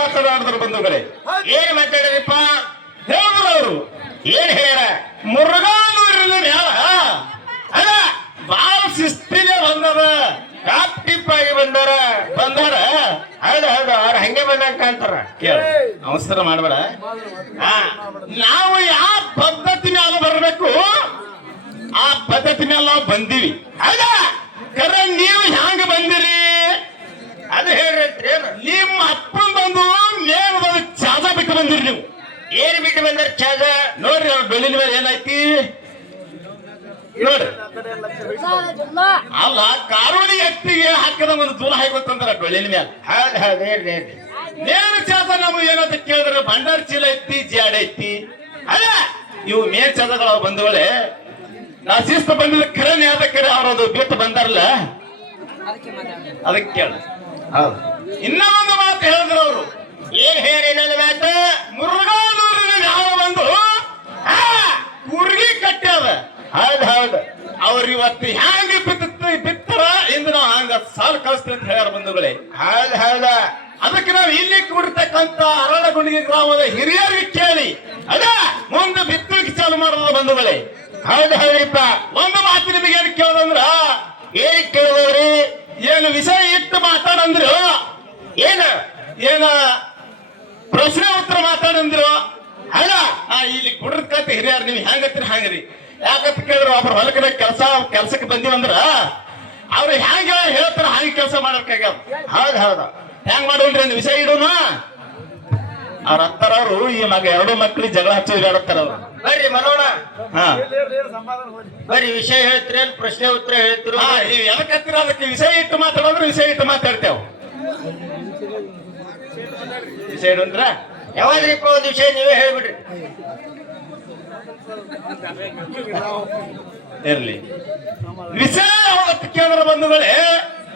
ಮಾತನಾಡಿದ್ರು ಬಂಧುಗಳೇ. ಏನ್ ಮಾತಾಡ್ರಿಪ್ಪ? ಹೇಳಿದ್ರು ಅವರು. ಏನ್ ಹೇಳ್ಯಾರ? ಮುರುಘಾಲೂರಿನ ಮ್ಯಾಲ ಅಲ್ಲ ಬಾಳ ಶಿಸ್ತಿಗೆ ಬಂದದ, ಟಿಪ್ಪಾಗಿ ಬಂದಾರ. ಹೌದು ಹೌದು, ಅವ್ರ ಹಂಗೆ ಬಂದಂಗ ಕಾಣ್ತಾರ. ಕೇಳ ಅವಸರ ಮಾಡಬೇಡ. ನಾವು ಯಾವ ಪದ್ಧತಿ ಮ್ಯಾಲ ಬರಬೇಕು ಆ ಪದ್ಧತಿ ಮೇಲೆ ನಾವು ಬಂದೀವಿ. ಹೌದಾ? ಕರೆ ನೀವು ಹ್ಯಾಂಗ ಬಂದಿರಿ ಅದು ಹೇಳ್ರಿ. ನಿಮ್ಮ ಅಪ್ಪನ್ ಬಂದು ಮೇಲ್ ಬಂದು ಚಾಜ ಬಿಟ್ಟು ಬಂದಿರಿ ನೀವು. ಏನ್ ಬಿಟ್ಟು ಬಂದಾರ ಚಾಜ? ನೋಡ್ರಿ ಅವ್ರ ಬೆಳ್ಳಿನ ಮೇಲೆ ಏನೈತಿ ನೋಡ್ರಿ. ಅಲ್ಲ ಕಾರುಣಿ ಎತ್ತಿಗೆ ಹಾಕದ ಒಂದು ದೂರ ಹಾಕೋತಂದ್ರ ಬೆಳ್ಳಿನ ಮೇಲೆ. ಹೌದು ಹೌದು, ಹೇಳ್ರಿ ಹೇಳ್ರಿ. ಮೇನ್ ಚಾದ ನಮ್ಗೆ ಏನಂತ ಕೇಳಿದ್ರೆ ಭಂಡಾರ ಚೀಲ ಐತಿ, ಜಾಡ ಐತಿ. ಅಲ್ಲ ಇವು ಮೇನ್ ಚಾದಗಳು ಬಂಧುಗಳೇ. ನಾ ಶಿಸ್ತು ಬಂದಿದ್ದ ಕರೆನೇ ಆದ ಕರೆ ಅವ್ರದು ಬಿಟ್ಟು ಬಂದಾರಲ್ಲ ಅದಕ್ಕೆ ಕೇಳ. ಹೌದು. ಇನ್ನೊಂದು ಮಾತು ಹೇಳಿದ್ರು ಅವರು. ಏನ್ ಹೇಳ್ರಿ ಇನ್ನೊಂದು ಮಾತು? ಮುರುಘಾಲೂರಿನ ಯಾವ ಬಂದು ಕುರ್ಗಿ ಕಟ್ಟ್ಯಾದ. ಹೌದು ಹೌದು. ಅವ್ರು ಇವತ್ತು ಹ್ಯಾಂಗ ಬಿತ್ತರ ಇಂದು ನಾವು ಹಂಗ ಸಾಲು ಕಳಿಸ್ತೀವಿ ಅಂತ ಹೇಳ್ಯಾರ ಬಂಧುಗಳೇ. ಹೌದು ಹೌದ. ಅದಕ್ಕೆ ನಾವು ಇಲ್ಲಿ ಕೂಡಿರ್ತಕ್ಕಂತ ಅರಳಗುಂಡಿಗೆ ಗ್ರಾಮದ ಹಿರಿಯರಿಗೆ ಕೇಳಿ ಅದ ಮುಂದೆ ಬಿತ್ತಲಿಕ್ಕೆ ಚಾಲು ಮಾಡೋದ ಬಂಧುಗಳೇ. ಹೌದು ಹೌದ್ರಿಪ್ಪ. ಒಂದು ಮಾತು ನಿಮಗೆ ಏನು ಕೇಳೋದಂದ್ರ ಏನ್ ಕೇಳುವವ್ರಿ? ಏನು ವಿಷಯ ಇಟ್ಟು ಮಾತಾಡಂದ್ರು, ಏನ ಏನ ಪ್ರಶ್ನೆ ಉತ್ತರ ಮಾತಾಡಂದ್ರು. ಅಲ್ಲ ಇಲ್ಲಿ ಕುಡಿರ್ತಕ್ಕಂತ ಹಿರಿಯರು ನೀವು ಹೆಂಗತ್ತೀರಿ ಹಂಗ್ರಿ. ಯಾಕಂತ ಕೇಳಿದ್ರು ಒಬ್ರು ಹೊಲಕನ ಕೆಲ್ಸಕ್ಕೆ ಬಂದಿವಂದ್ರ ಅವ್ರು ಹೆಂಗ ಹೇಳ್ತಾರ ಹಂಗೆ ಕೆಲಸ ಮಾಡ್ಬೇಕಾಗ್ಯಾವ. ಹೌದು ಹೌದು. ಹೆಂಗ್ ಮಾಡೋಲ್ರಿ ಒಂದು ವಿಷಯ ಇಡೋನು. ಅವ್ರ ಹತ್ತಾರವ್ರು ಈ ಎರಡು ಮಕ್ಳಿಗೆ ಜಗಳ ಹಚ್ಚೋದು ಹೇಳತ್ತಾರ ಅವ್ರು. ಬರ್ರಿ ಮನೋಣ. ಹಾ ಬರ್ರಿ, ವಿಷಯ ಹೇಳ್ತೀರ ಪ್ರಶ್ನೆ ಉತ್ತರ ಹೇಳ್ತಿರು? ನೀವು ಎದಕ್ಕೆ ಹತ್ತಿರ ಅದಕ್ಕೆ ವಿಷಯ ಇಟ್ಟು ಮಾತಾಡೋದ್ರೆ ವಿಷಯ ಇಟ್ಟು ಮಾತಾಡ್ತೇವ್. ವಿಷಯ ಇಡಂದ್ರ ಯಾವಾದ್ರಿಪ್ಪ ಒಂದು ವಿಷಯ ನೀವೇ ಹೇಳ್ಬಿಡ್ರಿ. ಇರ್ಲಿ ವಿಷಯ ಯಾವತ್ತು ಕೇಂದ್ರ ಬಂಧುಗಳೇ.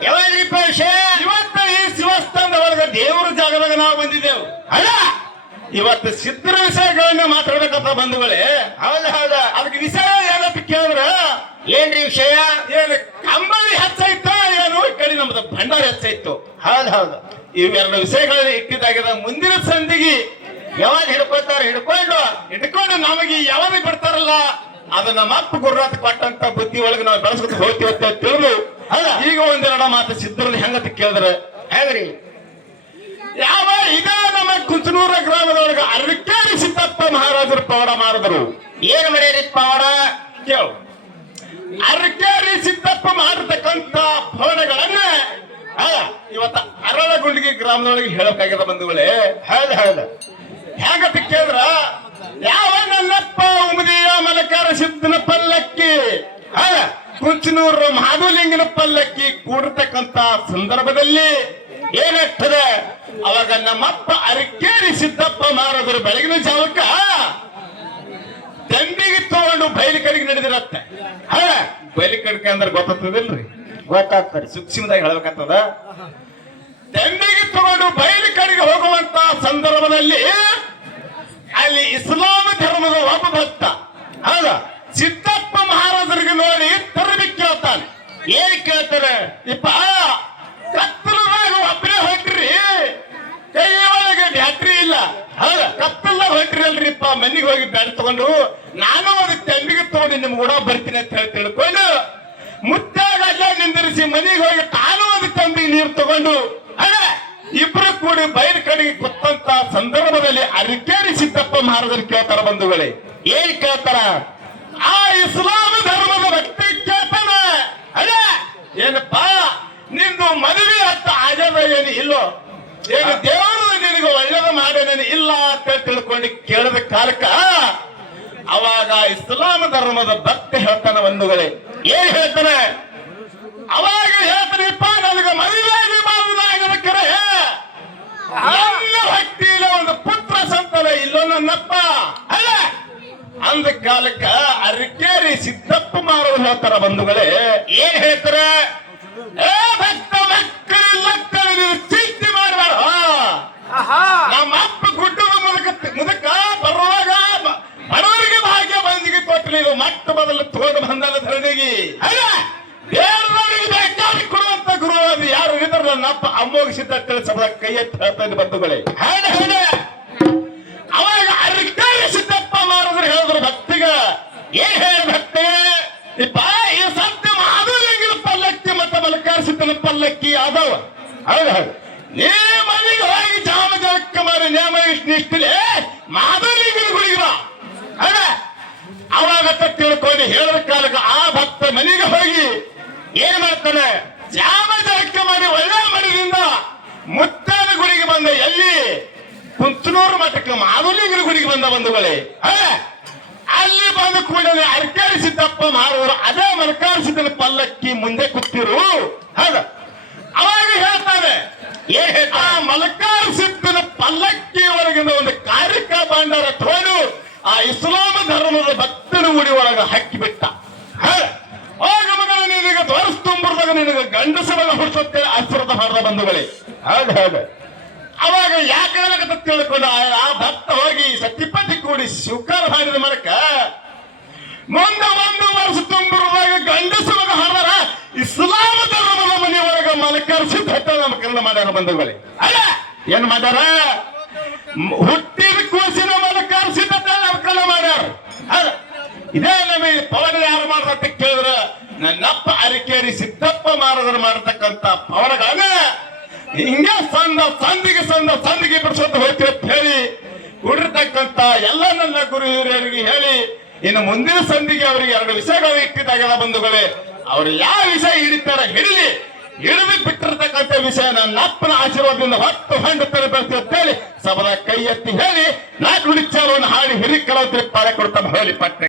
ಯಾವಾದ್ರಿಪ್ಪ ವಿಷಯ? ಇವತ್ತ ಈ ಶಿವಸ್ಥಾನದ ಒಳಗ ದೇವರ ಜಾಗದಾಗ ನಾವು ಬಂದಿದ್ದೇವು. ಅಲ್ಲ ಇವತ್ತು ಸಿದ್ಧರ ವಿಷಯಗಳನ್ನ ಮಾತಾಡ್ಬೇಕಂತ ಬಂಧುಗಳೇ. ಹೌದು ಹೌದ. ಅದಕ್ಕೆ ವಿಷಯ ಏನಂತ ಕೇಳಿದ್ರ ಏನ್ರಿ ವಿಷಯ? ಏನು ಕಂಬಳಿ ಹೆಚ್ಚಾಯ್ತ ಏನು ಈ ಕಡೆ ನಮ್ದು ಭಂಡಾರ ಹೆಚ್ಚಾಯ್ತು. ಹೌದು ಹೌದು. ಇವೆರಡು ವಿಷಯಗಳನ್ನ ಇಟ್ಟಿದ್ದಾಗದ ಮುಂದಿನ ಸಂಧಿಗೆ ಯಾವಾಗ ಹಿಡ್ಕೊತಾರ ಇಟ್ಕೊಂಡು ನಮಗೆ ಯಾವಾಗ ಬಿಡ್ತಾರಲ್ಲ ಅದು ನಮ್ಮ ಅಪ್ಪ ಗುರುನಾಥ ಕೊಟ್ಟಂತ ಬುದ್ಧಿ ಒಳಗೆ ನಾವು ಬೆಳೆಸ್ಕೊತ ಹೋಗ್ತೀವಿ ಅಂತ ತಿಳಿದು ಈಗ ಒಂದೆರಡು ಮಾತು ಸಿದ್ಧರಲ್ಲಿ ಹೆಂಗಂತ ಕೇಳಿದ್ರೆ ಹೆಂಗ್ರಿ? ಯಾವ ಇದೇ ನಮ್ಮ ಕುಂಚನೂರ ಗ್ರಾಮದೊಳಗೆ ಅರಕೇರಿ ಸಿದ್ದಪ್ಪ ಮಹಾರಾಜರು ಪವಾಡ ಮಾಡಿದ್ರು. ಏನ್ ಮಾಡ್ಯಾರಿಪ್ಪ ಅವರ? ಕೇಳು. ಅರಕೇರಿ ಸಿದ್ದಪ್ಪ ಮಾಡಿರ್ತಕ್ಕಂತ ಪವಾಡಗಳನ್ನ ಇವತ್ತ ಅರಳಗುಂಡಿಗೆ ಗ್ರಾಮದೊಳಗೆ ಹೇಳಬೇಕಾಗ್ಯದ ಬಂಧುಗಳೇ. ಹೌದು ಹೌದು. ಹೇಗಂತ ಕೇಳಿದ್ರ ಯಾವ ನನ್ನಪ್ಪ ಉಮದಿಯ ಮಲಕಾರ ಸಿದ್ದನ ಪಲ್ಲಕ್ಕಿ ಕುಂಚನೂರು ಮಹಾದೇವಲಿಂಗನ ಪಲ್ಲಕ್ಕಿ ಕೂಡಿರ್ತಕ್ಕಂತ ಸಂದರ್ಭದಲ್ಲಿ ಏನಾಗ್ತದೆ ಅವಾಗ ನಮ್ಮಪ್ಪ ಅರಕೇರಿ ಸಿದ್ದಪ್ಪ ಮಾರದ್ರು ಬೆಳಗಿನ ಜಾವಕ್ಕ ತಂಬಿಗೆ ತಗೊಂಡು ಬಯಲು ಕಡೆಗೆ ನಡೆದಿರತ್ತೆ. ಬಯಲು ಕಡೆಗೆ ಅಂದ್ರೆ ಗೊತ್ತಾಗ್ತದಿಲ್ರಿ? ಗೊತ್ತಾಗ್ತದೆ. ಸೂಕ್ಷ್ಮದಾಗಿ ಹೇಳ್ಬೇಕಾಗ್ತದ. ತಂಬಿಗೆ ತಗೊಂಡು ಬಯಲು ಕಡೆಗೆ ಹೋಗುವಂತ ಸಂದರ್ಭದಲ್ಲಿ ಅಲ್ಲಿ ಇಸ್ಲಾಂ ಧರ್ಮದ ಒಬ್ಬ ಭಕ್ತ ಸಿದ್ದಪ್ಪ ಮಹಾರಾಜರಿಗೆ ನೋಡಿ ತರಬಿ ಕೇಳ್ತಾನೆ. ಏನ್ ಕೇಳ್ತಾರೆ? ಇಪ್ಪ ಕತ್ತಲದಾಗ ಒಬ್ಬರೇ ಹೊಂಟ್ರಿ, ಕೈ ಒಳಗೆ ಬ್ಯಾಟ್ರಿ ಇಲ್ಲ. ಕತ್ತಲ್ದಾಗ ಹೊಂಟ್ರಿ ಅಲ್ರಿಪ್ಪ, ಮನೆಗೆ ಹೋಗಿ ಬ್ಯಾಟ್ ತಗೊಂಡು ನಾನು ಅದು ತಂಬಿಗೆ ತಗೊಂಡು ನಿಮ್ಗೆ ಕೂಡ ಬರ್ತೀನಿ ಅಂತ ಹೇಳಿ ತಿಳ್ಕೊಂಡು ಮುತ್ತಾಗ ಅಲ್ಲೇ ನಿಂದಿರಿಸಿ ಮನೆಗೆ ಹೋಗಿ ತಾನು ಅದು ತಂಬಿಗೆ ನೀರು ತಗೊಂಡು ಇಬ್ರು ಕೂಡಿ ಬಯಲು ಕಡೆಗೆ ಕೂತಂತ ಸಂದರ್ಭದಲ್ಲಿ ಅರಕೇರಿ ಸಿದ್ದಪ್ಪ ಮಹಾರಾಜರು ಕೇಳ್ತಾರ ಬಂಧುಗಳೇ. ಏನ್ ಕೇಳ್ತಾರ? ಆ ಇಸ್ಲಾಂ ಧರ್ಮದ ವ್ಯಕ್ತಿ ಕೇಳ್ತಾನ, ಏನಪ್ಪ ನಿಂದು ಮದುವೆ ಅಂತ ಆಗ್ಯದ ಏನು ಇಲ್ಲೋ, ಏನು ದೇವರು ನಿನಗೆ ಒಳ್ಳೇದ ಮಾಡ್ಯಾನೇನು ಇಲ್ಲ ಅಂತ ತಿಳ್ಕೊಂಡು ಕೇಳಿದ ಕಾಲಕ್ಕ ಅವಾಗ ಇಸ್ಲಾಂ ಧರ್ಮದ ಭಕ್ತ ಹೇಳ್ತಾನ ಬಂಧುಗಳೇ. ಏನ್ ಹೇಳ್ತಾನೆ? ಅವಾಗ ಹೇಳ್ತಾನಪ್ಪ ನನಗೆ ಮದುವೆ ಆಗದ ಕರೆ ಎಲ್ಲ ಭಕ್ತಿயில ಒಂದು ಪುತ್ರ ಸಂತಾನ ಇಲ್ಲೋ ನನ್ನಪ್ಪ ಅಂದ ಕಾಲಕ್ಕ ಅರಕೇರಿ ಸಿದ್ದಪ್ಪ ಮಾರವರು ಹೇಳ್ತಾರ ಬಂಧುಗಳೇ. ಏನ್ ಹೇಳ್ತಾರ? ಭಕ್ತ ಮಕ್ಕಳಿಲ್ಲ ಚಿಂತೆ ಮಾಡಬೇಡ, ನಮ್ಮ ಅಪ್ಪ ಗುಡ್ಡದ ಮುದಕ ಬರುವಾಗ ಬಡವರಿಗೆ ಭಾಗ್ಯ ಬಂದಿಗೆ ಕೊಟ್ಟಲಿ ಇದು ಮಟ್ಟ ಬದಲು ತೋಟ ಬಂದಲ್ಲ ಧರಣಿಗೆ ಬೇರೆಯವರಿಗೆ ಬೇಕಾಗಿ ಕೊಡುವಂತ ಗುರು ಅದು ಯಾರು ಇದ್ರ ನನ್ನಪ್ಪ ಅಮ್ಮೋಗಿಸಿದ್ದ ತಿಳಿಸಬ ಕೈಯ ಅಂತ ಹೇಳ್ತಾನೆ ಬಂಧುಗಳೇ. ಹೌದು ಹೌದು. ಅವಾಗ ಅರ್ಕಾರಿ ಸಿದ್ದಪ್ಪ ಮಾಡಿದ್ರೆ ಹೇಳಿದ್ರು ಭಕ್ತಿಗ, ಏನ್ ಹೇಳ ಭಕ್ತಿ? ಇಪ್ಪ ಈ ಸತ್ಯ ಮಾಧುಲಿಂಗನ ಪಲ್ಲಕ್ಕಿ ಮತ್ತೆ ಮಲ್ಲಿಕಾರ್ಸಿದ್ದನ ಪಲ್ಲಕ್ಕಿ ಆದವ. ಹೌದು ಹೌದು. ನೀ ಮನೆಗೆ ಹೋಗಿ ಜಾಮ ಜಳಕ ಮಾಡಿ ನೇಮ ನಿಷ್ಠಿಲೆ ಮಾಧುಲಿಂಗನ ಗುಡಿಗೆ ಬಾ. ಹೌದ? ಅವಾಗ ತಿಳ್ಕೊಂಡು ಹೇಳಿದ ಕಾಲಕ್ಕೆ ಆ ಭಕ್ತ ಮನೆಗೆ ಹೋಗಿ ಏನ್ ಮಾಡ್ತಾನೆ? ಜಾಮ ಜಳಕ ಮಾಡಿ ಒಳ್ಳೆ ಮನೆಯಿಂದ ಮುತ್ತಾದ ಗುಡಿಗೆ ಬಂದ. ಎಲ್ಲಿ? ಕುಂತನೂರು ಮಠಕ್ಕೆ ಮಾಧುಲಿಂಗನ ಗುಡಿಗೆ ಬಂದ ಬಂಧುಗಳೇ. ಹೌದ? ಅಲ್ಲಿ ಬಂದು ಕೂಡಲೇ ಅರ್ಕಾರಿ ಸಿದ್ದಪ್ಪ ಮಾರುವರು ಅದೇ ಮಲ್ಕಾರಿಸಿದ್ದನ ಪಲ್ಲಕ್ಕಿ ಮುಂದೆ ಕೂತಿರು. ಹೌದು. ಅವಾಗ ಹೇಳ್ತಾನೆ, ಏನ್ ಆ ಹೇಳ್ತಾನೆ? ಮಲ್ಕಾರಿಸಿದ್ದನ ಪಲ್ಲಕ್ಕಿ ಒಳಗಿನ ಒಂದು ಕಾರಿಕ ಭಂಡಾರ ತೋಡು ಆ ಇಸ್ಲಾಂ ಧರ್ಮದ ಭಕ್ತನ ಗುಡಿ ಒಳಗ ಹಾಕಿ ಬಿಟ್ಟ. ಹೋಗ ಮಗಳ ನಿನಗೆ ದ್ವರ್ಸ್ ತುಂಬಿದಾಗ ನಿನಗೆ ಗಂಡಸರ ಹುಡ್ಸತ್ತೆ ಆಶೀರ್ವಾದ ಮಾಡಿದ ಬಂಧುಗಳೇ. ಹೌದು ಹೌದು. ಅವಾಗ ಯಾಕಾಗತ್ತ ತಿಳ್ಕೊಂಡು ಆ ಭಕ್ತ ಹೋಗಿ ಸತಿಪತಿ ಕೂಡಿ ಸ್ವೀಕಾರ ಮಾಡಿದ ಮರಕ ಮುಂದೆ 1 ವರ್ಷ ತುಂಬಿರುವಾಗ ಗಂಡಸರ ಹರದರ ಇಸ್ಲಾಂ ಧರ್ಮದ ಮನೆಯೊಳಗ ಮಲಕರಿಸಿದ ನಾಮಕರಣ ಮಾಡ್ಯಾರ ಬಂಧುಗಳೇ. ಅಲ್ಲ ಏನ್ ಮಾಡ್ಯಾರ? ಹುಟ್ಟಿದ ಕೂಸಿನ ಮಲಕರಿಸಿದ ನಾಮಕರಣ ಮಾಡ್ಯಾರ. ಅಲ್ಲ ಇದೇ ನಮಗೆ ಪವನ ಯಾರು ಮಾಡ್ದಂತ ಕೇಳಿದ್ರ ನನ್ನಪ್ಪ ಅರಿಕೇರಿ ಸಿದ್ದಪ್ಪ ಮಾರದರು ಮಾಡತಕ್ಕಂತ ಪವನಗಳನ್ನ ಹಿಂಗೆ ಸಂದಿಗೆ ಬಿಡಿಸೋದು ಹೋಯ್ತು ಅಂತ ಹೇಳಿ ಕುಡಿರ್ತಕ್ಕಂತ ಎಲ್ಲ ನನ್ನ ಗುರು ಹಿರಿಯರಿಗೆ ಹೇಳಿ ಇನ್ನು ಮುಂದಿನ ಸಂದಿಗೆ ಅವರಿಗೆ 2 ವಿಷಯಗಳು ಇಟ್ಟಿದ್ದಾಗೆಲ್ಲ ಬಂಧುಗಳೇ. ಅವರು ಯಾವ ವಿಷಯ ಹಿಡಿತಾರ ಹಿಡಿಲಿ, ಹಿಡಿದು ಬಿಟ್ಟಿರ್ತಕ್ಕಂಥ ವಿಷಯ ನನ್ನ ಅಪ್ಪನ ಆಶೀರ್ವಾದದಿಂದ ಹೊತ್ತು ಹಂಡು ತರಬೇಕು ಅಂತ ಹೇಳಿ ಸಭದ ಕೈ ಎತ್ತಿ ಹೇಳಿ 4 ನುಡಿ ಚಾಲವನ್ನು ಹಾಡಿ ಹಿರಿಕಲೋತ್ರಿ ಪಾಳೆ ಕೊಡ್ತಾ ಹೋಲಿ ಪಟ್ಟೆ.